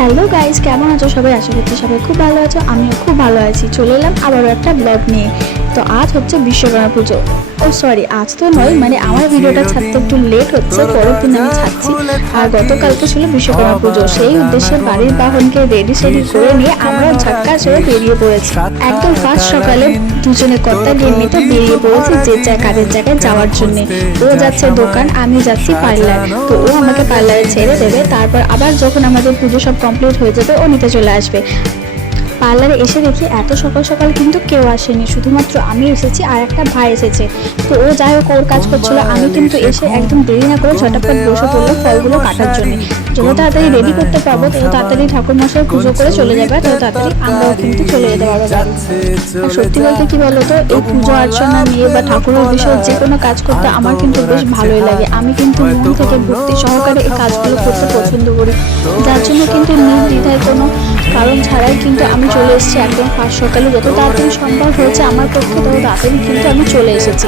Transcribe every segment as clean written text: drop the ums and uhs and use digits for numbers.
Hello guys, কেমন আছো সবাই? আশা করছি সবাই খুব ভালো আছো। আমিও খুব ভালো আছি। চলে এলাম আবারও একটা ব্লগ নিয়ে। তো আজ হচ্ছে বিশ্বকর্মা পুজো। ও সরি, আজ তো নয়, মানে আমার ভিডিওটা ছাড়তে একটু লেট হচ্ছে, পরের দিন আমি ছাড়ছি। আর গতকালকে ছিল বিশ্বকর্মা পুজো, সেই উদ্দেশ্যে বাড়ির বাহনকে রেডি সেডি করে নিয়ে আমরা ঝটকা করে বেরিয়ে পড়েছি। একদম ফার্স্ট সকালে দুজনে কর্তা গিন্নিতে বেরিয়ে পড়েছি যে কাজের জায়গায় যাওয়ার জন্য। ও যাচ্ছে দোকান, আমি যাচ্ছি পার্লার। তো ও আমাকে পার্লারে ছেড়ে দেবে, তারপর আবার যখন আমাদের পুজো সব কমপ্লিট হয়ে যাবে ও নিতে চলে আসবে। পার্লারে এসে দেখি এত সকাল সকাল কিন্তু কেউ আসেনি, শুধুমাত্র আমি এসেছি আর একটা ভাই এসেছে। তো ও যাই হোক ওর কাজ করছিল, আমি কিন্তু এসে একদম দেরি না করে ঝটাপট বসে পড়লো ফলগুলো কাটার জন্য। যত তাড়াতাড়ি রেডি করতে পারবো তত তাড়াতাড়ি ঠাকুর মশাই পুজো করে চলে যাবে, তত তাড়াতাড়ি আমরাও কিন্তু চলে যেতে পারবো। আর সত্যি বলতে কি বলতো, এই পুজো অর্চনা নিয়ে বা ঠাকুরের বিষয়ে যে কোনো কাজ করতে আমার কিন্তু বেশ ভালোই লাগে। আমি কিন্তু মন থেকে ভক্তি সহকারে এই কাজগুলো করতে পছন্দ করি, যার জন্য কিন্তু নির্দ্বিধায় কোনো কারণ ছাড়াই কিন্তু আমি চলে এসেছি একদম ফার্স্ট সকালে। যত তাড়াতাড়ি সম্ভব হয়েছে আমার পক্ষে তত তাড়াতাড়ি কিন্তু আমি চলে এসেছি।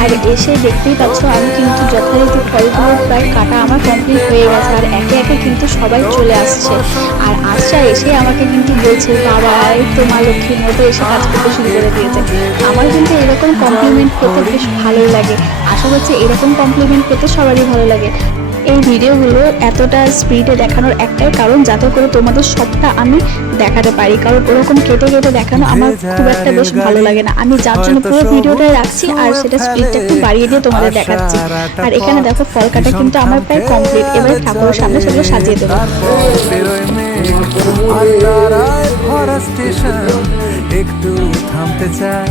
আর এসে দেখতেই পাচ্ছ আমি কিন্তু যথারীতি ফলগুলো প্রায় কাটা আমার কমপ্লিট হয়ে গেছে। আর একে একে কিন্তু সবাই চলে আসছে আর এসে আমাকে কিন্তু বলছে, বাবা এই তো মা লক্ষ্মীর মতো এসে কাজ করতে শুরু করে দিয়েছে। আমার কিন্তু এরকম কমপ্লিমেন্ট পেতে বেশ ভালোই লাগে। আশা করছি এরকম কমপ্লিমেন্ট পেতে সবারই ভালো লাগে। এই ভিডিওগুলো এতটা স্পিডে দেখানোর একটাই কারণ, যাতে করে তোমাদের সবটা আমি দেখাতে পারি, কারণ ওরকম কেটে কেটে দেখানো আমার খুব একটা বেশ ভালো লাগে না। আমি যার জন্য পুরো ভিডিওটাই রাখছি আর সেটা স্পিডটা একটু বাড়িয়ে দিয়ে তোমাদের দেখাচ্ছি। আর এখানে দেখো ফল কাটা কিন্তু আমার প্রায় কমপ্লিট। এবারে ঠাকুরের সামনে সেগুলো সাজিয়ে দেবো। একটু থামতে চাই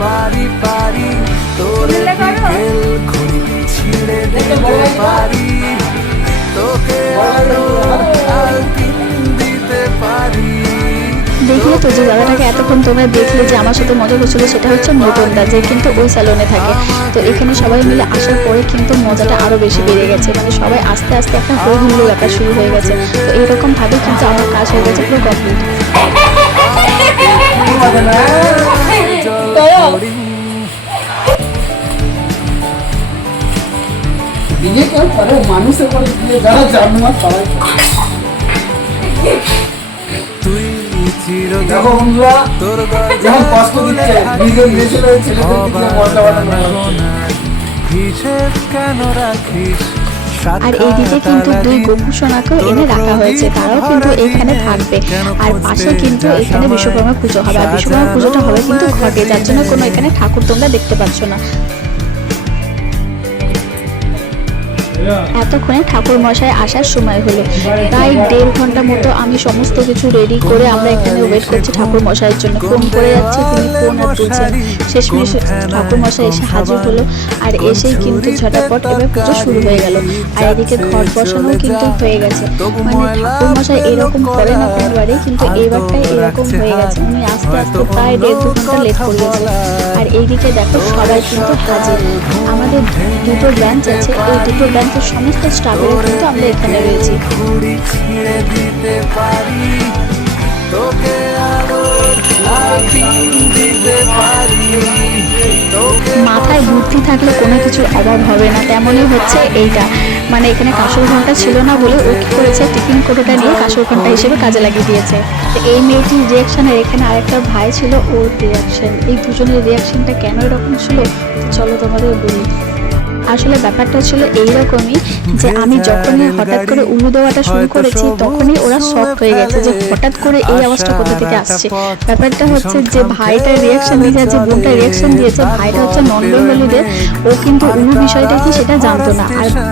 পারি পারি তোর ছিঁড়ে দিতে পারি, তোকে দিতে পারি। দেখলে তো যে দাদাটাকে এতক্ষণ তোমরা দেখলে যে আমার সাথে মজা করছিল, সেটা হচ্ছে নতুনদা, যে কিন্তু ওই স্যালনে থাকে। তো এখানে সবাই মিলে আসার পরে কিন্তু মজাটা আরো বেশি বেড়ে গেছে, মানে সবাই আস্তে আস্তে একটা হই হুল্লোড় ব্যাপার শুরু হয়ে গেছে। তো এইরকম ভাবে কিন্তু আমার কাজ হয়ে গেছে পুরো কমপ্লিট। মানুষের যারা জানুয়ার সবাই দেখো বন্ধুরা, যখন কষ্ট দিচ্ছে নিজের দেশের হিসেব কেন রাখিস। আর এইদিকে কিন্তু দুই গোপুসোনাকেও এনে রাখা হয়েছে, তারাও কিন্তু এখানে থাকবে। আর পাশে কিন্তু এখানে বিশ্বকর্মা পুজো হবে, আর বিশ্বকর্মা পুজোটা হবে কিন্তু ঘটে, যার জন্য কোনো এখানে ঠাকুর তোমরা দেখতে পাচ্ছ না। এতক্ষণে ঠাকুর মশাই আসার সময় হলো, প্রায় 1.5 ঘন্টা মতো আমি সমস্ত কিছু রেডি করে আমরা এখানে ওয়েট করছি ঠাকুর মশাইয়ের জন্য। ফোন করে যাচ্ছে, তিনি ফোন আর তুলছেন। শেষমেশ ঠাকুর মশাই এসে হাজির হলো, আর এসেই কিন্তু ঝটাপট এবার পুজো শুরু হয়ে গেল। আর এদিকে ঘট বসানো কিন্তু হয়ে গেছে, মানে ঠাকুর মশাই এরকম করে না কোনোবারে, কিন্তু এইবারটাই এরকম হয়ে গেছে। উনি আস্তে আস্তে প্রায় 1.5-2 ঘন্টা লেট করিয়েছে। আর এইদিকে দেখো সবাই কিন্তু হাজির। আমাদের দুটো ব্রাঞ্চ আছে, এই দুটো ব্রাঞ্চের সমস্ত স্টাফেরা কিন্তু আমরা এখানে রয়েছি। মাথায় বুদ্ধি থাকলে কোনো কিছুর অভাব হবে না, তেমনই হচ্ছে এইটা। মানে এখানে কাঁসর ঘন্টা ছিল না বলে ও কি করেছে, টিফিন কোটোটা নিয়ে কাঁসর ঘন্টা হিসেবে কাজে লাগিয়ে দিয়েছে। তো এই মেয়েটির রিয়াকশানের এখানে আরেকটা ভাই ছিল, ওর রিয়াকশন, এই দুজনের রিয়াকশনটা কেন এরকম ছিল চলো তোমাদের বলি। আসলে ব্যাপারটা ছিল এইরকমই যে আমি যখনই হঠাৎ করে উলু দেওয়াটা শুরু করেছি তখনই ওরা শক হয়ে গেছে যে হঠাৎ করে এই আওয়াজটা কোথা থেকে আসছে। ব্যাপারটা হচ্ছে যে ভাইটার রিয়াকশন দিয়েছে, যে বোনটার রিয়াকশন দিয়েছে, ভাইটা হচ্ছে নন বেঙ্গলিদের, ও কিন্তু উলু বিষয়টা কি সেটা জানতো না।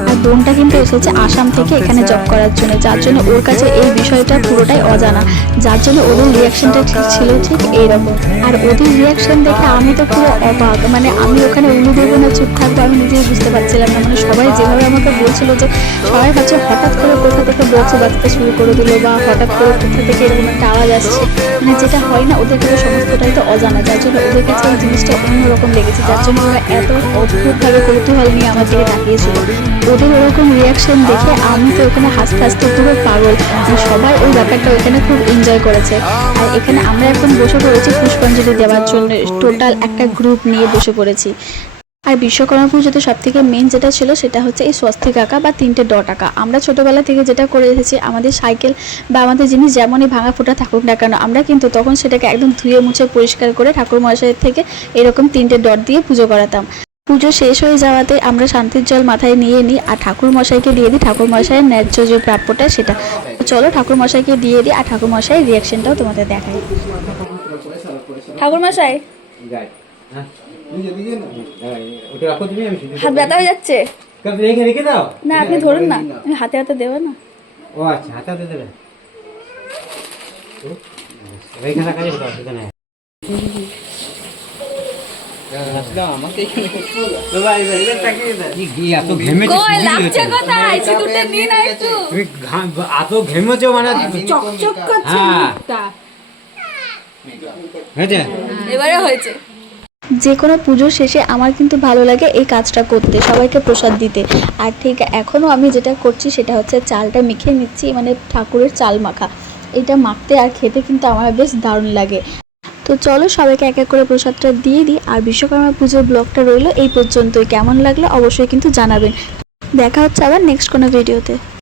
আর বোনটা কিন্তু এসেছে আসাম থেকে এখানে জব করার জন্য, যার জন্য ওর কাছে এই বিষয়টা পুরোটাই অজানা, যার জন্য ওদের রিয়াকশনটা ঠিক ছিল ঠিক এইরকম। আর ওদের রিয়াকশন দেখে আমি তো পুরো অবাক, মানে আমি ওখানে উলু দেবো না চুপ থাকবো আমি নিজেই বুঝতে পারছিলাম না। মানে সবাই যেভাবে আমাকে বলছিল যে সবাই ভাবছে হঠাৎ করে কোথা থেকে বলছে বাঁচতে শুরু করে দিল, বা হঠাৎ করে কোথা থেকে এরকম একটা আওয়াজ আসছে, মানে যেটা হয় না ওদের কাছে সমস্তটাই তো অজানা, যার জন্য ওদের কাছে এই জিনিসটা অন্যরকম লেগেছে, যার জন্য ওরা এত অদ্ভুতভাবে কৌতূহল নিয়ে আমার দিকে তাকিয়েছিল। ওদের ওরকম রিয়াকশন দেখে আমি তো ওখানে হাসতে হাসতে পুরো পাগল। সবাই ওই ব্যাপারটা ওখানে খুব এনজয় করেছে। আর এখানে আমরা এখন বসে পড়েছি পুষ্পাঞ্জলি দেওয়ার জন্য, টোটাল একটা গ্রুপ নিয়ে বসে পড়েছি। আর বিশ্বকর্মা পুজোতে সব থেকে মেন যেটা ছিল সেটা হচ্ছে এই স্বস্তিক আঁকা বা 3টে ডট আঁকা। আমরা ছোটোবেলা থেকে যেটা করে এসেছি, আমাদের সাইকেল বা আমাদের জিনিস যেমনই ভাঙা ফোটা থাকুক না কেন, আমরা কিন্তু তখন সেটাকে একদম ধুয়ে মুছে পরিষ্কার করে ঠাকুর মশাইয়ের থেকে এরকম 3টে ডট দিয়ে পুজো করাতাম। পুজো শেষ হয়ে যাওয়াতে আমরা শান্তির জল মাথায় নিয়ে নিই আর ঠাকুর মশাইকে দিয়ে দিই ঠাকুর মশাইয়ের ন্যায্য যে প্রাপ্যটা সেটা। চলো ঠাকুর মশাইকে দিয়ে দিই আর ঠাকুর মশাইয়ের রিয়াকশনটাও তোমাদের দেখাই। ঠাকুর মশাই হাত ব্যথা হয়ে যাচ্ছে। রেখে দাও। না আপনি ধরুন না, আমি হাতে হাতে দেবো না। ও আচ্ছা, হাতে দেবে। এইখানে কাজে কোথাও অসুবিধা নেই। এত ঘেমেছো এত ঘেমেছো মানে চকচক করছে হ্যাঁ। মুখটা। হয়েছে? এবারে হয়েছে। যে কোনো পুজো শেষে আমার কিন্তু ভালো লাগে এই কাজটা করতে, সবাইকে প্রসাদ দিতে। আর ঠিক এখনও আমি যেটা করছি সেটা হচ্ছে চালটা মেখে নিচ্ছি, মানে ঠাকুরের চাল মাখা। এটা মাখতে আর খেতে কিন্তু আমার বেশ দারুণ লাগে। তো চলো সবাইকে এক এক করে প্রসাদটা দিয়ে দিই। আর বিশ্বকর্মা পুজোর ব্লগটা রইলো এই পর্যন্তই। কেমন লাগলো অবশ্যই কিন্তু জানাবেন। দেখা হচ্ছে আবার নেক্সট কোনো ভিডিওতে।